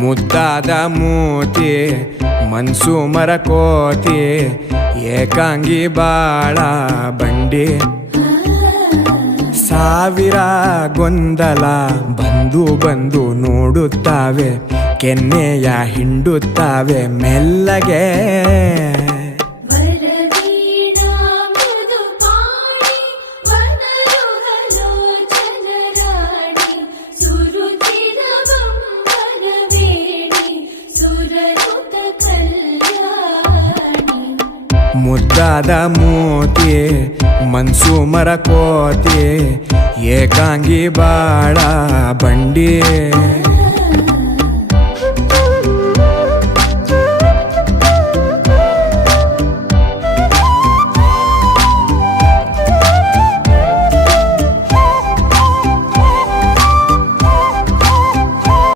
ಮುದ್ದಾದ ಮೂತಿ ಮನ್ಸು ಮರಕೋತಿ ಏಕಾಂಗಿ ಬಾಳ ಬಂಡಿ ಸಾವಿರ ಗೊಂದಲ ಬಂದು ಬಂದು ನೋಡುತ್ತಾವೆ ಕೆನ್ನೆಯ ಹಿಂಡುತ್ತಾವೆ ಮೆಲ್ಲಗೆ ಮುದ್ದಾದ ಮೂತಿ ಮನ್ಸು ಮರಕೋತಿ ಏಕಾಂಗಿ ಬಾಳ ಬಂಡಿ